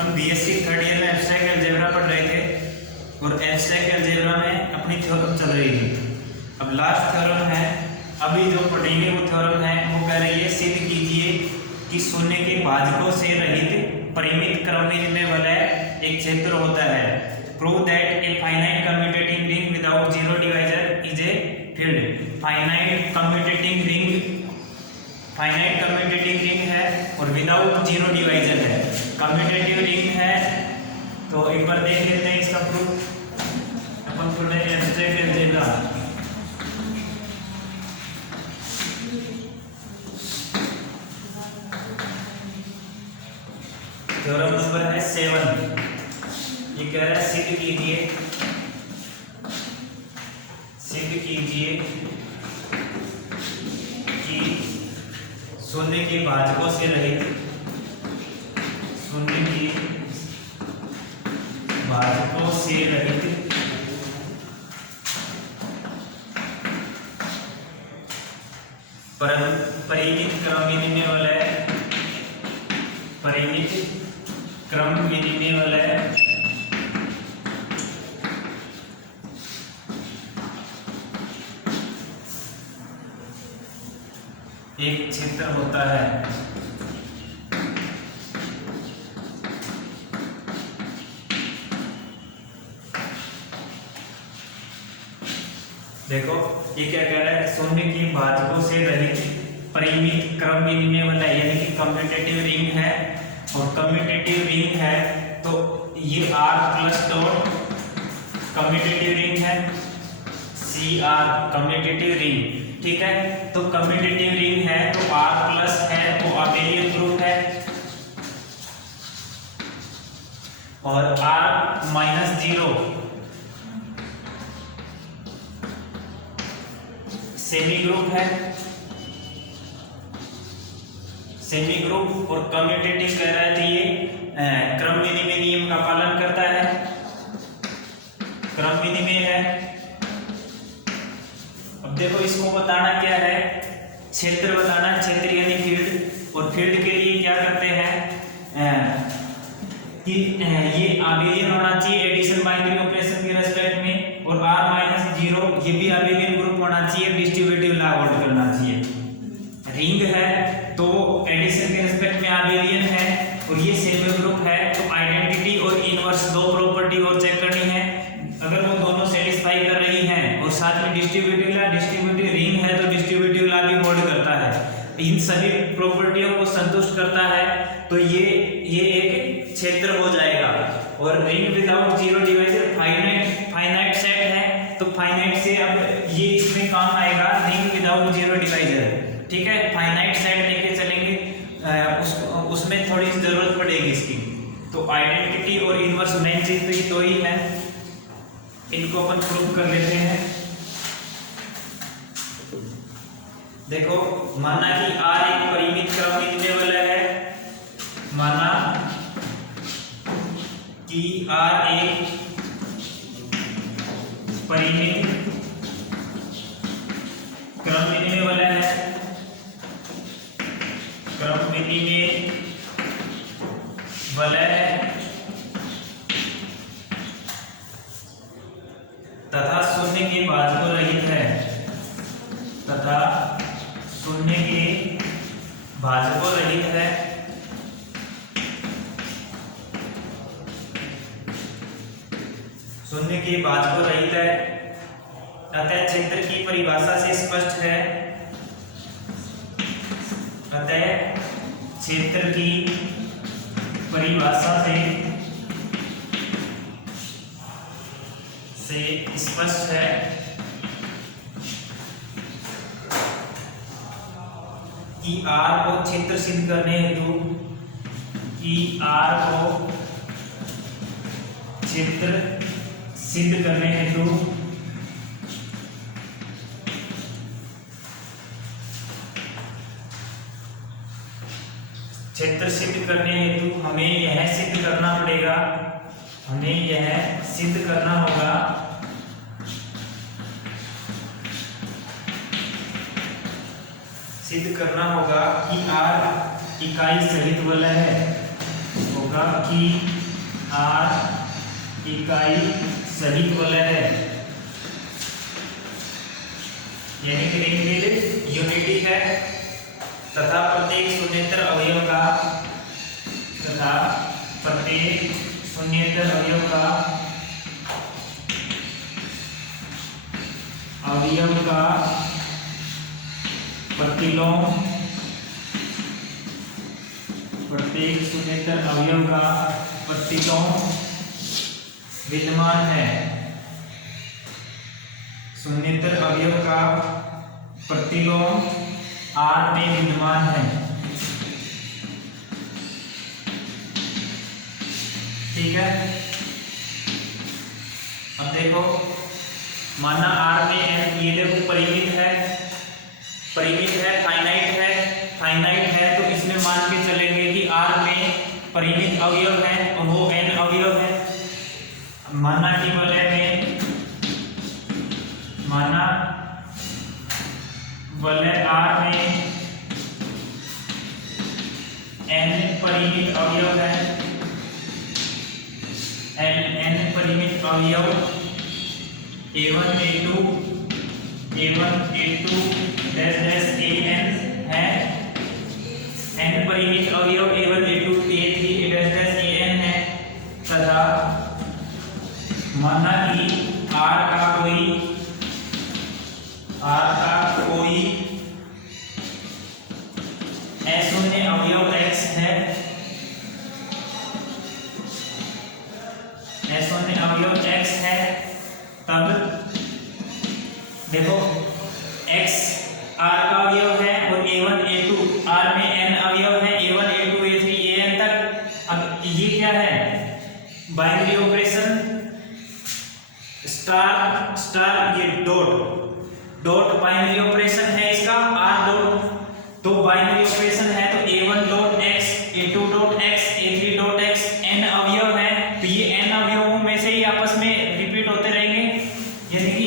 अपन BSc third year में abstract algebra पढ़ रहे थे और एब्स्ट्रैक्ट अलजेब्रा में अपनी थ्योरम चल रही थी। अब लास्ट थ्योरम है, अभी जो पढ़ेंगे वो थ्योरम है, वो कह रही है सिद्ध कीजिए कि शून्य के भाजकों से रहित परिमित क्रम में जितने वाला एक क्षेत्र होता है। Prove that a finite commutating ring without zero divisor is a field. Finite commutating ring है और विदाउट जीरो डिवाइजर है। कम्यूटेटिव रिंग है तो एक बार देख लेते हैं इसका प्रूफ। अपन थोड़े एब्स्ट्रैक्ट अलजेब्रा थ्योरम नंबर है 7। ये कह रहा है सिद्ध कीजिए कि शून्य के भाजकों से रहित परिमित क्रम में देने वाला है एक क्षेत्र होता है। देखो ये क्या कह रहा है, शून्य के भाजकों से रहित परिमित क्रम में देने वाला है, यानी कि कम्यूटेटिव रिंग है। और कम्यूटेटिव रिंग है तो ये R plus dot commutative ring है, CR कम्यूटेटिव रिंग, ठीक है। तो कम्यूटेटिव रिंग है तो R प्लस है वो अबेलियन ग्रुप है और R माइनस 0 सेमी ग्रुप है, सेमी ग्रुप। और कम्यूटेटिव कह रहा है तो ये क्रम विनिमय नियम का पालन करता है, क्रम विनिमय है। अब देखो इसको बताना क्या है, क्षेत्र बताना, क्षेत्र यानी फील्ड। और फील्ड के लिए क्या करते हैं कि ये अबेलियन होना चाहिए एडिशन बाइनरी ऑपरेशन के रेस्पेक्ट में, और R माइनस 0 ये भी अबेलियन ग्रुप होना चाहिए, डिस्ट्रीब्यूटिव लॉ होल्ड करना चाहिए। रिंग है तो एडिशन के रेस्पेक्ट में अबेलियन है और ये सेमी ग्रुप है, तो आइडेंटिटी और इनवर्स दो प्रॉपर्टी और चेक करनी है। अगर वो दोनों सेटिस्फाई कर रही हैं और साथ में डिस्ट्रीब्यूटिव रिंग है तो डिस्ट्रीब्यूटिव लॉ भी होल्ड करता है, इन सभी प्रॉपर्टियों को संतुष्ट करता है, तो ये एक क्षेत्र हो जाएगा। और ring without zero divisor finite set है तो फाइनाइट से अब ये इसमें काम आएगा रिंग विदाउट जीरो डिवाइजर, ठीक है। फाइनाइट सेट लेके चलेंगे, उसमें थोड़ी जरूरत पड़ेगी इसकी। तो आइडेंटिटी और इनवर्स मेन चीज तो ये दो ही है, इनको अपन प्रूव कर लेते हैं। देखो माना कि R एक परिमित क्रम में देने वाला है, माना कि R एक परिमित क्रम में देने वाला है, क्रम में देने वाला है तथा शून्य के भाजकों रहित है, तथा शून्य के भाजकों रहित है। शून्य के भाजकों रहित है, अतः क्षेत्र की परिभाषा से स्पष्ट है, अतः क्षेत्र की परिभाषा से स्पष्ट है कि R को क्षेत्र सिद्ध करने हेतु क्षेत्र सिद्ध करने हेतु हमें यह सिद्ध करना पड़ेगा, हमें यह सिद्ध करना होगा कि R इकाई सहित वलय है, होगा कि R इकाई सहित वलय है, यानी कि रिंग यूनिटी है तथा प्रत्येक शून्येतर अवयव का प्रतिलोम, प्रत्येक शून्येतर अवयव का प्रतिलोम विद्यमान है। शून्येतर अवयव का प्रतिलोम R में विद्यमान है। ठीक है, अब देखो माना R में n, ये देखो परिमित है, फाइनाइट है, तो इसमें मान के चलेंगे कि R में परिमित अवयव है और वो n अवयव है। माना कि वलय R में n परिमित अवयव है, n परिमित अवयव A1 A2 डैश an है, n परिमित अवयव A1 A2 A3 dash an है तथा माना कि R का कोई अशून्य अवयव x है, तब देखो x R का अवयव है और A1 A2 R में n अवयव है, A1 A2 A3 an तक। अब ये क्या है, बाइनरी ऑपरेशन स्टार ये डॉट बाइनरी ऑपरेशन है इसका R डॉट, तो बाइनरी ऑपरेशन है तो A1 dot x A2 dot x A3 dot x n अवयव है, तो ये n अवयवों में से ही आपस में रिपीट होते रहेंगे, यानी कि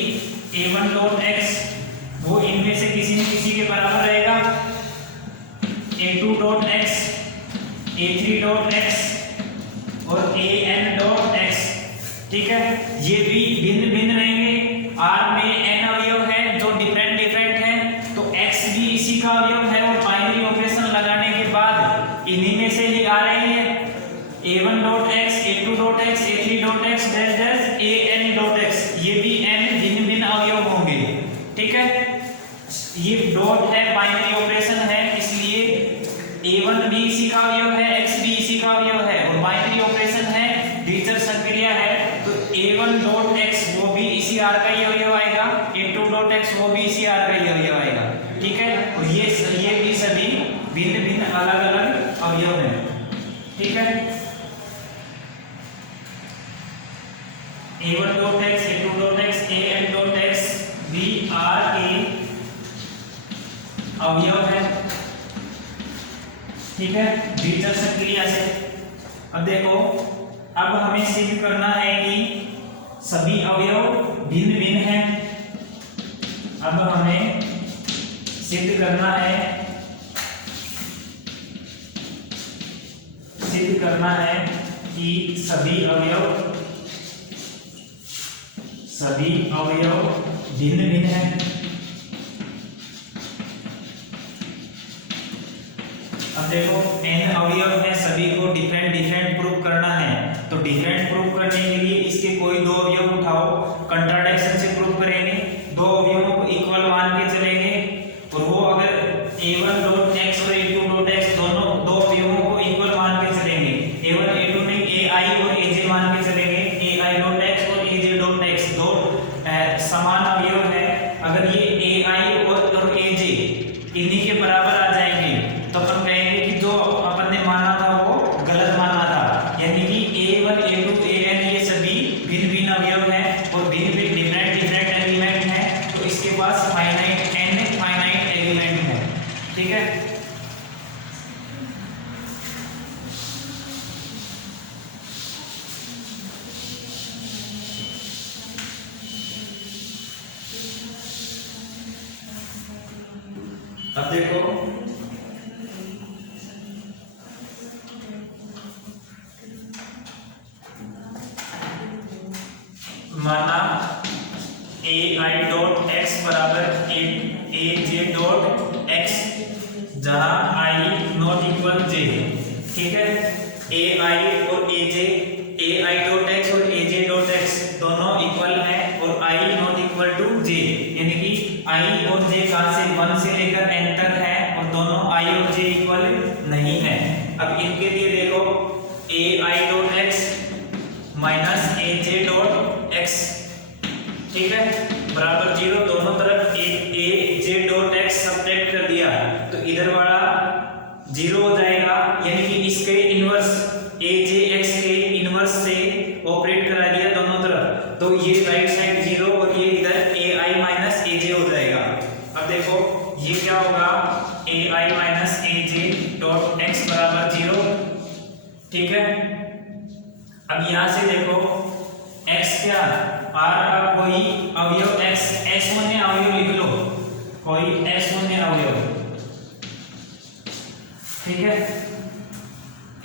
A1 डॉट x वो इनमें से किसी न किसी के बराबर रहेगा, A2 dot x A3 dot x और an डॉट x। ठीक है, ये भी भिन्न भिन्न रहेंगे। R में n अवयव है जो डिफरेंट है, तो x भी इसी का अवयव है और बाइनरी ऑपरेशन लगाने के बाद इन्हीं में से ही आ रहे हैं, A1 dot x A2 dot x A3 dot x dash an dot x, ये भी n भिन्न भिन्न अवयव होंगे। ठीक है, ये डॉट है, बाइनरी ऑपरेशन है, इसलिए A1 भी इसी का अवयव है, x भी इसी का अवयव है और बाइनरी ऑपरेशन है, द्विचर संक्रिया है, तो A1 डॉट x वो भी इसी R का ही अवयव आएगा, A2 डॉट x वो भी इसी R का ही अवयव आएगा। ठीक है, और ये भी सभी भिन्न भिन्न अलग अलग अवयव हैं। ठीक है, A1 dot x A2 dot x an dot x भी R के अवयव है। ठीक है, द्विचर संक्रिया से। अब देखो, अब हमें सिद्ध करना है कि सभी अवयव भिन्न भिन्न हैं। अब हमें सिद्ध करना है कि सभी अवयव भिन्न भिन्न हैं। अब देखो n अवयव है, सभी को डिफरेंट प्रूफ करना है, तो डिफरेंट प्रूफ करने के लिए इसके कोई दो अवयव उठाओ, कंट्राडिक्शन से प्रूफ करेंगे, दो अवयवों को इक्वल मान के चलेंगे, और वो अगर A1 डॉट x और A2 डॉट x दोनों दो अवयवों को इक्वल मान के चलेंगे, A1 A2 नहीं AI और AJ मान के चलेंगे, AI डॉट x और AJ डॉट x दो समान अवयव है, अगर ये AI और AJ इन्हीं के बराबर आ जाएंगे तो अपन कहेंगे कि जो अपन ने माना था वो गलत माना था, यानी कि A1 A2 an ये सभी भिन्न भिन्न अवयव हैं और भिन्न भिन्न डिफरेंट एलिमेंट हैं, तो इसके पास फाइनाइट एलिमेंट है। ठीक है, अब देखो आई डॉट एक्स बराबर ए जे डॉट एक्स, जहां आई नॉट इक्वल जे। ठीक है, ए आई और ए आई डॉट एक्स और ए जे डॉट एक्स दोनों इक्वल है और आई नॉट इक्वल टू जे, यानी कि आई और जे कहां से 1 से लेकर n तक है और दोनों आई और जे इक्वल नहीं है। अब इनके लिए देखो A I dot X minus A J dot X, ठीक है, बराबर 0। दोनों तरफ A J dot X subtract कर दिया तो इधर वाला 0 हो जाएगा, यानी कि इसके इनवर्स ए जे एक्स के इनवर्स से ऑपरेट करा दिया दोनों तरफ, तो ये राइट साइड 0 और ये इधर ए आई माइनस ए जे हो जाएगा। अब देखो ये क्या होगा, ए आई minus A J dot x बराबर 0, ठीक है। अब यहां से देखो x क्या, r का कोई अवयव x, s1 अवयव लिख लो, कोई s1 अवयव, ठीक है।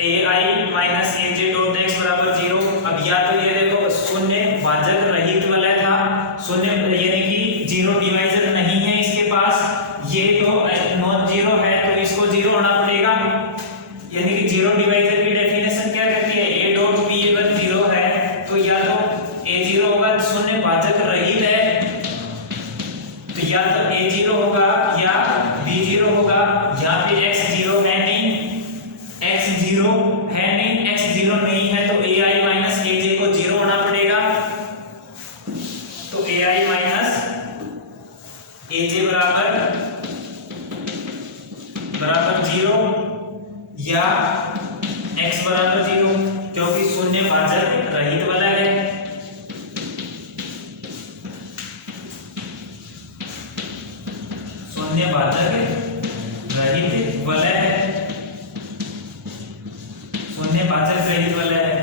ए आई minus A J dot x बराबर 0। अब या तो ये देखो शून्य भाजक रहित वाला था, शून्य यानी कि 0 डिवाइजर नहीं है इसके पास, ये तो नॉन 0 है तो इसको 0 होना पड़ेगा, यानी कि 0 डिवाइजर की डेफिनेशन क्या कहती है, a डॉट b अगर 0 है तो या तो a 0 होगा, शून्य भाजक रहित है तो या तो a 0 होगा या b 0 होगा। यहाँ पे x 0 है नहीं, x 0 है नहीं, x 0 नहीं है तो a i minus a j को 0 होना पड़ेगा, तो a i minus a j बराबर 0 या x बराबर 0, क्योंकि शून्य भाजक रहित वाला है। शून्य भाजक रहित वाला है, शून्य भाजक रहित वाला है,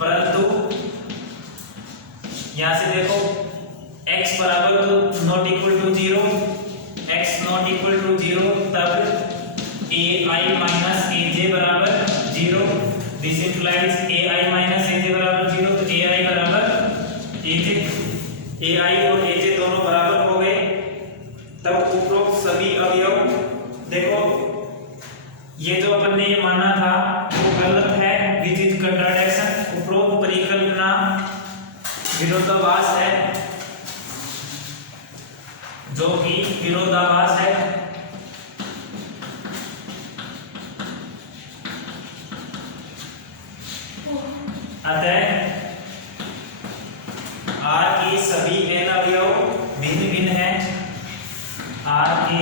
परंतु यहां से देखो x बराबर तो not equal to 0, x not equal to 0, तब a i minus a j बराबर 0, this implies a i minus a j बराबर 0, तो a i बराबर a j, a i और a j दोनों बराबर हो गए। तब उपरोक्त सभी अवयव देखो, ये जो अपन ने ये माना था वो गलत है, विच इज कंट्राडिक्शन, उपरोक्त परिकल्पना विरोधाभास है, जो कि विरोधाभास है। अतः R के सभी n अवयव भिन्न भिन्न हैं, R के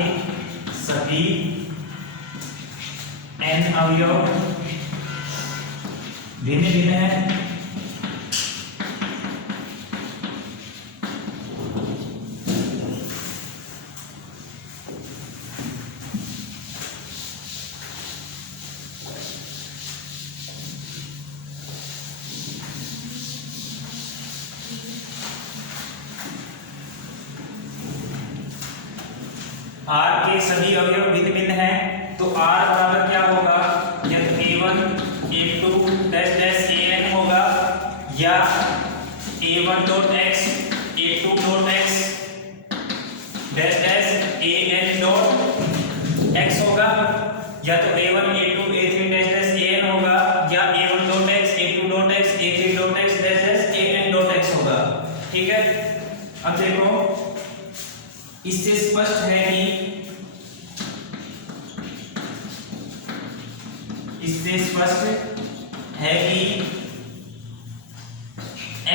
सभी n अवयव भिन्न भिन्न हैं। R के सभी अवयव भिन्न भिन्न हैं, तो R बराबर क्या होगा, या तो a1 a2 dash dash an होगा, या a1 dot x a2 dot x dash dash an dot x होगा, या तो a1 a2 a3 dash dash an होगा, या a1 dot x a2 dot x a3 dot x dash dash an dot x होगा। ठीक है, अब देखो इससे स्पष्ट है कि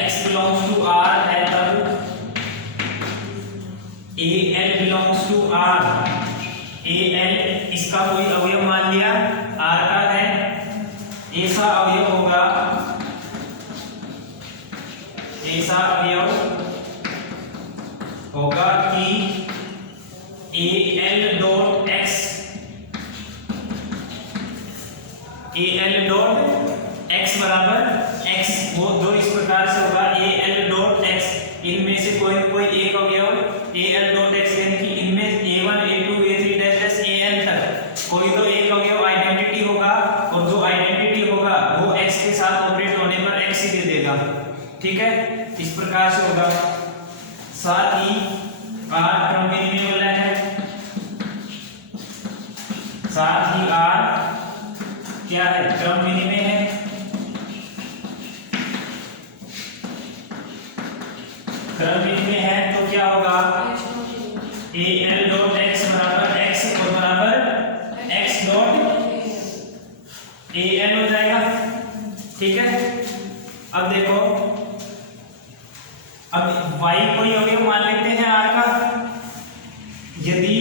x belongs to R है, तब AL belongs to R, AL इसका कोई अवयव मान लिया R का है, ऐसा अवयव होगा, ऐसा अवयव होगा कि AL dot x, AL dot x बराबर x, वो दो इस प्रकार से होगा, AL डॉट x, इनमें से कोई एक अवयव AL डॉट x, यानी कि इनमें A1 A2 A3 dash AN तक कोई तो एक अवयव आइडेंटिटी होगा, और जो आइडेंटिटी होगा वो x के साथ ऑपरेट होने पर x ही दे देगा। ठीक है, इस प्रकार से होगा। साथ ही R क्रम विनिमय वाला है, साथ ही R क्या है, क्रम विनिमय है। क्रम विनिमय है तो क्या होगा, AL डॉट x बराबर x और बराबर x डॉट AL हो जाएगा। ठीक है, अब देखो, अब y कोई अवयव मान लेते हैं R का। यदि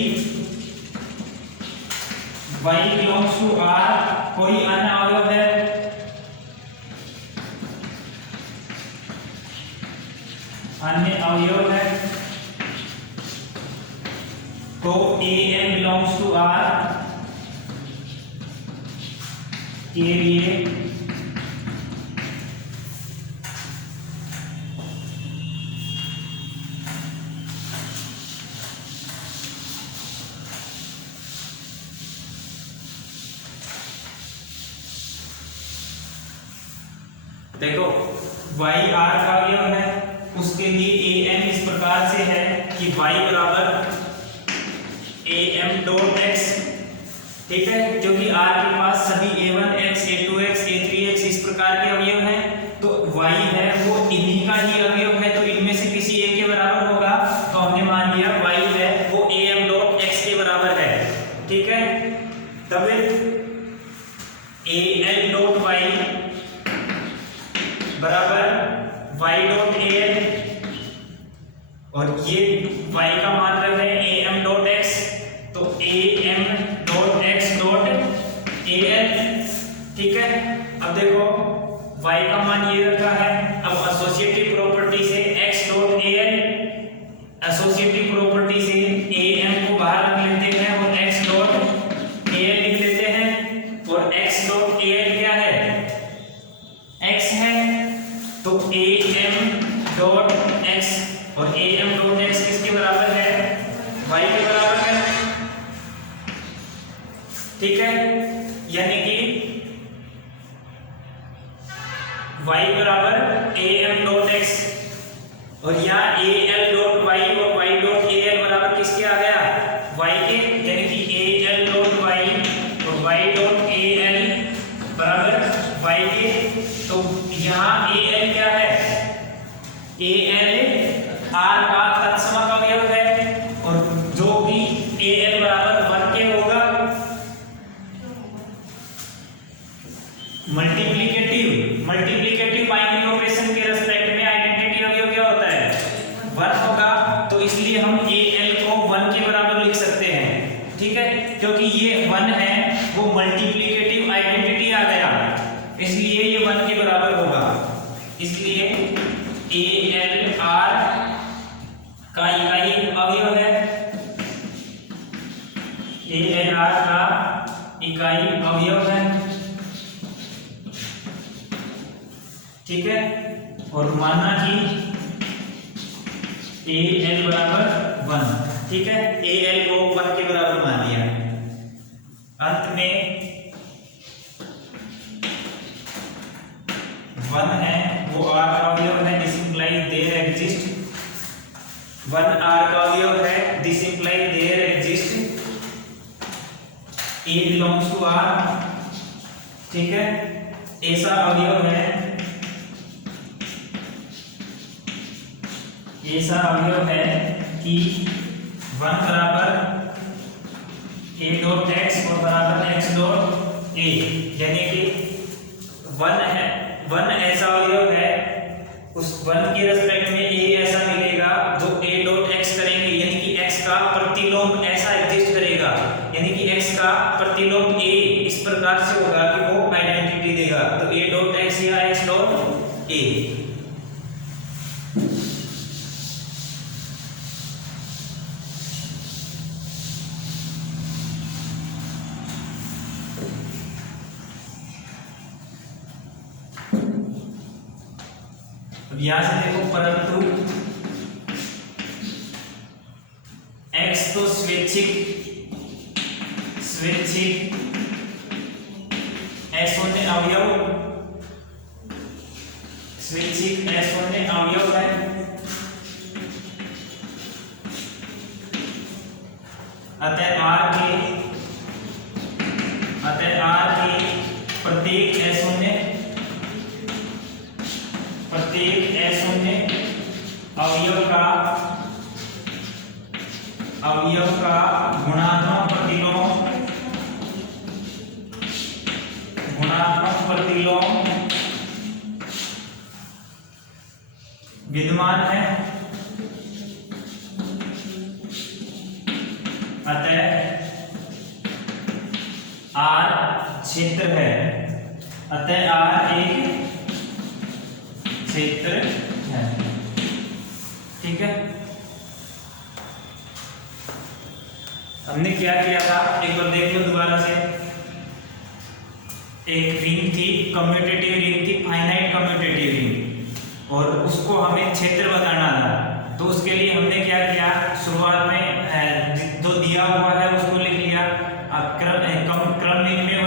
y बिलोंग्स टू R कोई अन्य अवयव है, अन्य अवयव है, तो AM बिलोंग्स टू R के लिए देखो y R का अवयव है, उसके लिए AM इस प्रकार से है कि y बराबर AM डॉट x। ठीक है, क्योंकि R के पास सभी A1x, A2x, A3x इस प्रकार के अवयव हैं, तो y है वो इन्हीं का ही अवयव है, तो इनमें से किसी एक के बराबर होगा। तो हमने मान लिया y है वो AM डॉट x के बराबर है। ठीक है, तब AL डॉट y बराबर y डॉट AL, और ये y का मात्रक है AM डॉट x, तो AM dot x dot AL। ठीक है, अब देखो y का मान ये रखा है। अब एसोसिएटिव प्रॉपर्टी से x dot AL, associative property से AM को बाहर रख लेते हैं और x डॉट AL लिख लेते हैं, और x डॉट AL क्या है, x है, तो AM डॉट x, और AM डॉट x किसके बराबर है, y के बराबर है। ठीक है, यानी कि y बराबर AM डॉट x, और यहाँ AL डॉट y और y डॉट AL बराबर किसके आ गया, y के, यानी कि AL डॉट y और y डॉट AL बराबर y के। तो यहाँ AL क्या है, AL R का तत्समक अवयव है, और जो भी AL बराबर 1 के होगा, मल्टीप्लिकेटिव बाइनरी ऑपरेशन के रेस्पेक्ट में आइडेंटिटी अवयव क्या होता है, 1 होगा। तो इसलिए हम AL को 1 के बराबर लिख सकते हैं। ठीक है, क्योंकि ये 1 है, वो मल्टीप्लिकेटिव आइडेंटिटी आ गया, इसलिए ये 1 के बराबर होगा। इसलिए AL R का इकाई अवयव है, AL R का इकाई अवयव है। ठीक है, और मानना कि AL बराबर 1। ठीक है, AL को 1 के बराबर मान लिया। अंत में 1 है वो R का अवयव है, this implies there exist, 1 R का अवयव है, this implies there exist A belongs to R। ठीक है, ऐसा अवयव है, ऐसा अवयव है कि 1 बराबर A डॉट x और बराबर x डॉट A, यानी कि 1 है, 1 ऐसा अवयव है, उस 1 के रेस्पेक्ट में A ऐसा मिलेगा जो A डॉट x करेंगे, यानी कि x का प्रतिलोम ऐसा एग्जिस्ट करेगा, यानी कि x का प्रतिलोम A इस प्रकार से होगा कि वो आइडेंटिटी देगा। तो A डॉट x या x डॉट A। यहां से देखो, परंतु x तो स्वैच्छिक S1 अवयव, स्वैच्छिक S1 अवयव है, अतः आर के प्रत्येक A0 अवयव का गुणात्मक प्रतिलोम विद्यमान है। अतः R क्षेत्र है। अतः R एक क्षेत्र है। ठीक है, हमने क्या किया था एक बार देख लो दोबारा से। एक रिंग थी, कम्यूटेटिव रिंग थी, फाइनाइट कम्यूटेटिव रिंग, और उसको हमें क्षेत्र बताना था। तो उसके लिए हमने क्या किया, शुरुआत में जो दिया हुआ है उसको लिख लिया। क्रम विनिमय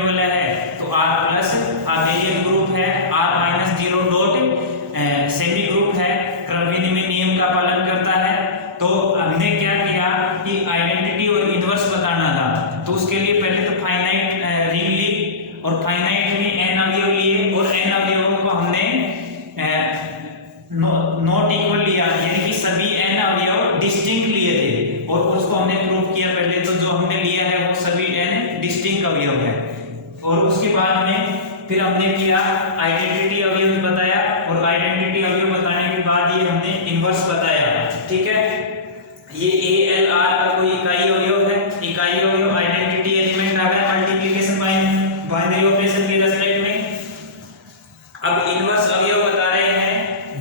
वाला है तो R प्लस आबेलियन ग्रुप है, R minus 0 dot semi group है, क्रम विनिमय नियम का पालन करता है। तो हमने क्या किया कि आइडेंटिटी और इनवर्स बताना था। तो उसके लिए पहले तो फाइनाइट रिंग ली, और फाइनाइट में n अवयव लिए, और n अवयवों को हमने नॉट इक्वल लिया, यानी कि सभी n अवयव डिस्टिंक्ट लिए थे, और उसको हमने प्रूव किया पहले। तो जो हमने लिया है वो सभी n डिस्टिंक्ट अवयव है। और उसके बाद में फिर हमने किया आइडेंटिटी अवयव बताया, और आइडेंटिटी अवयव बताने के बाद ये हमने इनवर्स बताया। ठीक है, ये ALR का कोई इकाई अवयव है, इकाई अवयव आइडेंटिटी एलिमेंट आ गया मल्टीप्लिकेशन बाइनरी ऑपरेशन के रेस्पेक्ट में। अब इनवर्स अवयव बता रहे हैं।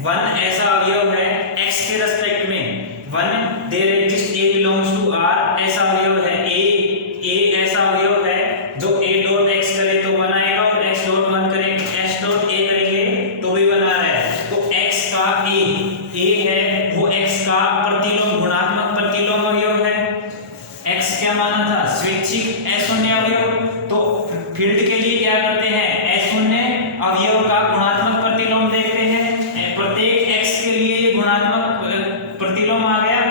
1 ऐसा अवयव है x के रेस्पेक्ट में, 1 there exist A belongs to R ऐसा अवयव है। A ऐसा अवयव है जो A डॉट x करे तो 1 आएगा, और x डॉट 1 करे, x डॉट A करेंगे तो भी 1 आ रहा है। तो x का A है वो x का प्रतिलोम, गुणात्मक प्रतिलोम अवयव है। x क्या माना था, स्वैच्छिक A0 अवयव। तो फील्ड के लिए क्या करते हैं, A0 अवयव का गुणात्मक प्रतिलोम देखते हैं। प्रत्येक x के लिए गुणात्मक प्रतिलोम आ गया।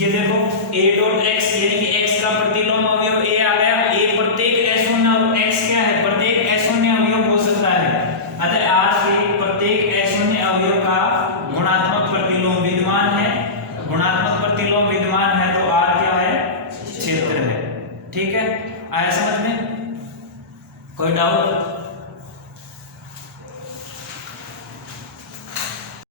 ये देखो A डॉट x यानी कि x का प्रतिलोम अवयव A आ गया। A प्रत्येक A0 x क्या है, प्रत्येक A0 अवयव हो सकता है। अतः R के प्रत्येक A0 अवयव का गुणात्मक प्रतिलोम विद्यमान है। गुणात्मक प्रतिलोम विद्यमान है तो R क्या है, क्षेत्र है। ठीक है, आया समझ में, कोई डाउट?